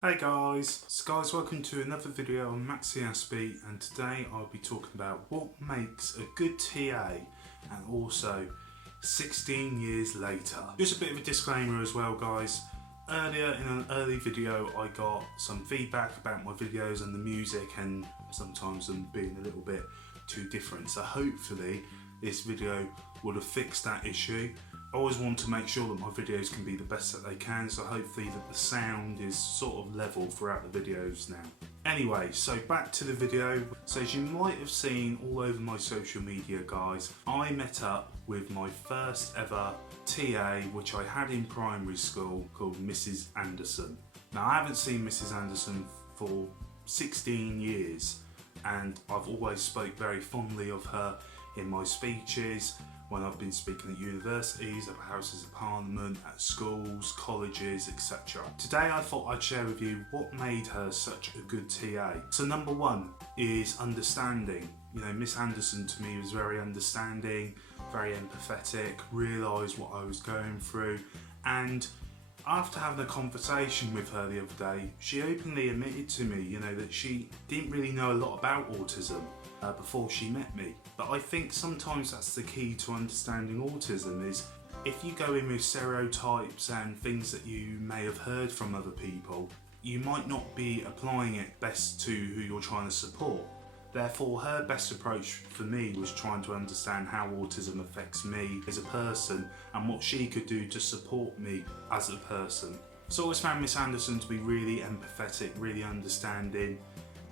Hey guys, welcome to another video on MaxiAspie, and today I'll be talking about what makes a good TA and also 16 years later. Just a bit of a disclaimer as well guys, earlier in an early video I got some feedback about my videos and the music and sometimes them being a little bit too different, so hopefully this video would have fixed that issue. I always want to make sure that my videos can be the best that they can, so hopefully that the sound is sort of level throughout the videos now. Anyway, so back to the video. So as you might have seen all over my social media guys, I met up with my first ever TA which I had in primary school called Mrs. Anderson. Now I haven't seen Mrs. Anderson for 16 years and I've always spoke very fondly of her in my speeches, when I've been speaking at universities, at Houses of Parliament, at schools, colleges, etc. Today I thought I'd share with you what made her such a good TA. So number one is understanding. You know, Miss Anderson to me was very understanding, very empathetic, realised what I was going through, and after having a conversation with her the other day, she openly admitted to me, you know, that she didn't really know a lot about autism before she met me. But I think sometimes that's the key to understanding autism, is if you go in with stereotypes and things that you may have heard from other people, you might not be applying it best to who you're trying to support. Therefore, her best approach for me was trying to understand how autism affects me as a person and what she could do to support me as a person. So I always found Miss Anderson to be really empathetic, really understanding,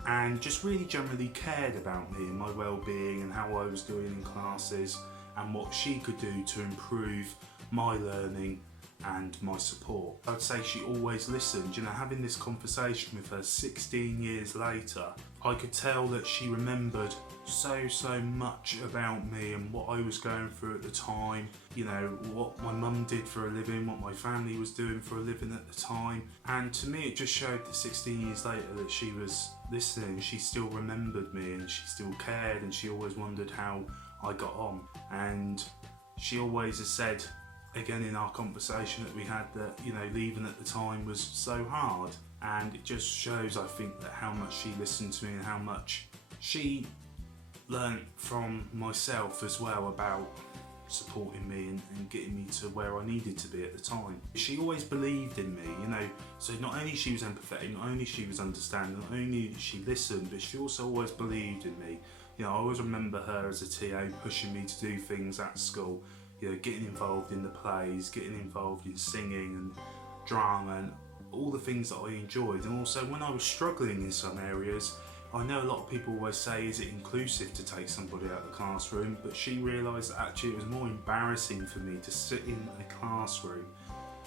and just really generally cared about me and my well-being and how I was doing in classes and what she could do to improve my learning and my support. I'd say she always listened. You know, having this conversation with her 16 years later, I could tell that she remembered so much about me and what I was going through at the time, you know, what my mum did for a living, what my family was doing for a living at the time. And to me it just showed that 16 years later that she was listening, she still remembered me and she still cared, and she always wondered how I got on. And she always has said, again in our conversation that we had, that, you know, leaving at the time was so hard, and it just shows, I think, that how much she listened to me and how much she learnt from myself as well about supporting me and getting me to where I needed to be at the time. She always believed in me, you know, so not only she was empathetic, not only she was understanding, not only did she listen, but she also always believed in me. You know, I always remember her as a TA pushing me to do things at school, you know, getting involved in the plays, getting involved in singing and drama and all the things that I enjoyed. And also when I was struggling in some areas, I know a lot of people always say, is it inclusive to take somebody out of the classroom? But she realised that actually it was more embarrassing for me to sit in a classroom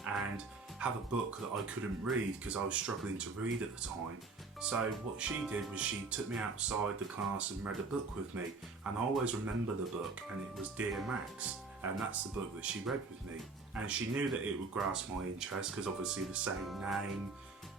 and have a book that I couldn't read because I was struggling to read at the time. So what she did was she took me outside the class and read a book with me, and I always remember the book, and it was Dear Max, and that's the book that she read with me. And she knew that it would grasp my interest because obviously the same name,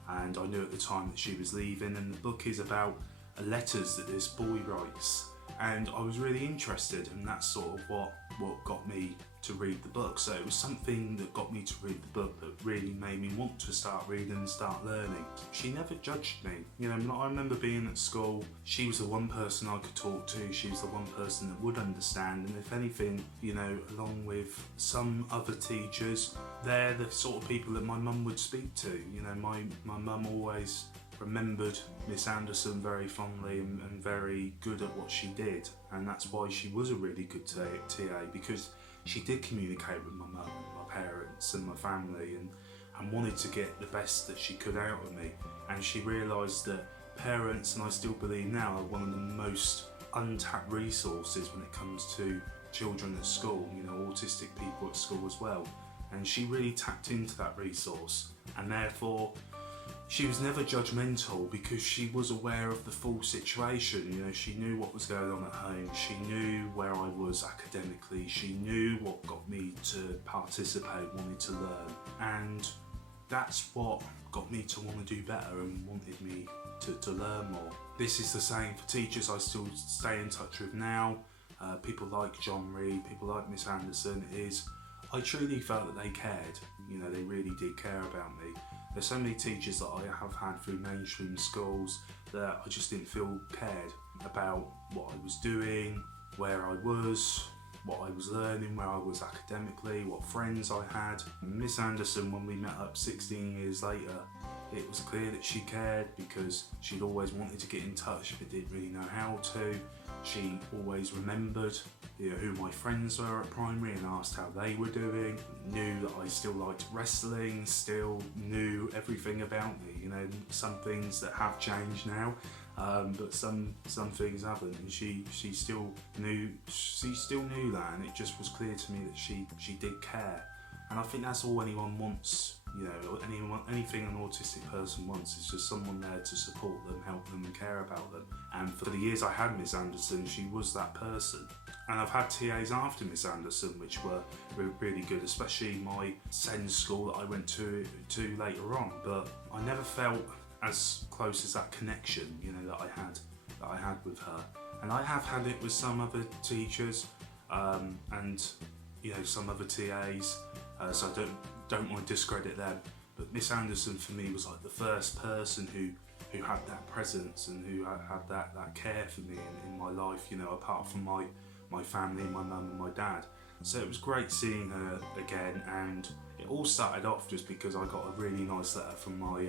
and I knew at the time that she was leaving, and the book is about letters that this boy writes, and I was really interested, and that's sort of what got me to read the book. So it was something that got me to read the book that really made me want to start reading and start learning. She never judged me. You know, I remember being at school, she was the one person I could talk to, she was the one person that would understand, and if anything, you know, along with some other teachers, they're the sort of people that my mum would speak to. You know, my mum always remembered Miss Anderson very fondly and very good at what she did, and that's why she was a really good TA, because she did communicate with my mum and my parents and my family and wanted to get the best that she could out of me. And she realised that parents, and I still believe now, are one of the most untapped resources when it comes to children at school, you know, autistic people at school as well. And she really tapped into that resource, and therefore she was never judgmental because she was aware of the full situation. You know, she knew what was going on at home, she knew where I was academically, she knew what got me to participate, wanted to learn, and that's what got me to want to do better and wanted me to learn more. This is the same for teachers I still stay in touch with now, people like John Reed, people like Miss Anderson. Is I truly felt that they cared, you know, they really did care about me. There's so many teachers that I have had through mainstream schools that I just didn't feel cared about what I was doing, where I was, what I was learning, where I was academically, what friends I had. Miss Anderson, when we met up 16 years later, it was clear that she cared because she'd always wanted to get in touch but didn't really know how to. She always remembered who my friends were at primary and asked how they were doing, knew that I still liked wrestling, still knew everything about me. Some things that have changed now, but some things haven't, and she still knew that, and it just was clear to me that she did care. And I think that's all anyone wants, anything an autistic person wants is just someone there to support them, help them and care about them. And for the years I had Miss Anderson, she was that person. And I've had TAs after Miss Anderson which were really good, especially my SEND school that I went to later on. But I never felt as close as that connection, that I had with her. And I have had it with some other teachers, and some other TAs. So I don't want to discredit them, but Miss Anderson for me was like the first person who had that presence and who had that care for me in my life, apart from my family, my mum and my dad. So it was great seeing her again, and it all started off just because I got a really nice letter from my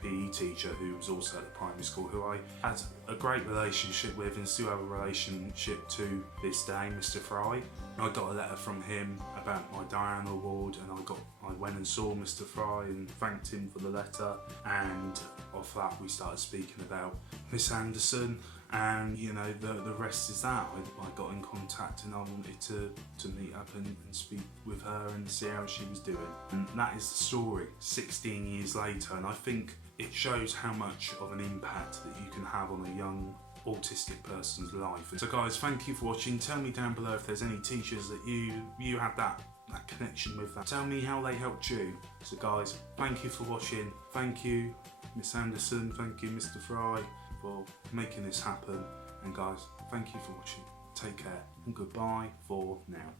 PE teacher, who was also at the primary school, who I had a great relationship with and still have a relationship to this day, Mr. Fry. I got a letter from him about my Diana Award, and I went and saw Mr. Fry and thanked him for the letter, and off that we started speaking about Miss Anderson, and the rest is that. I got in contact and I wanted to meet up and speak with her and see how she was doing, and that is the story 16 years later. And I think it shows how much of an impact that you can have on a young autistic person's life. So guys, thank you for watching. Tell me down below if there's any teachers that you had that connection with. Tell me how they helped you. So guys, thank you for watching. Thank you Miss Anderson, thank you Mr. Fry for making this happen, and guys, thank you for watching. Take care and goodbye for now.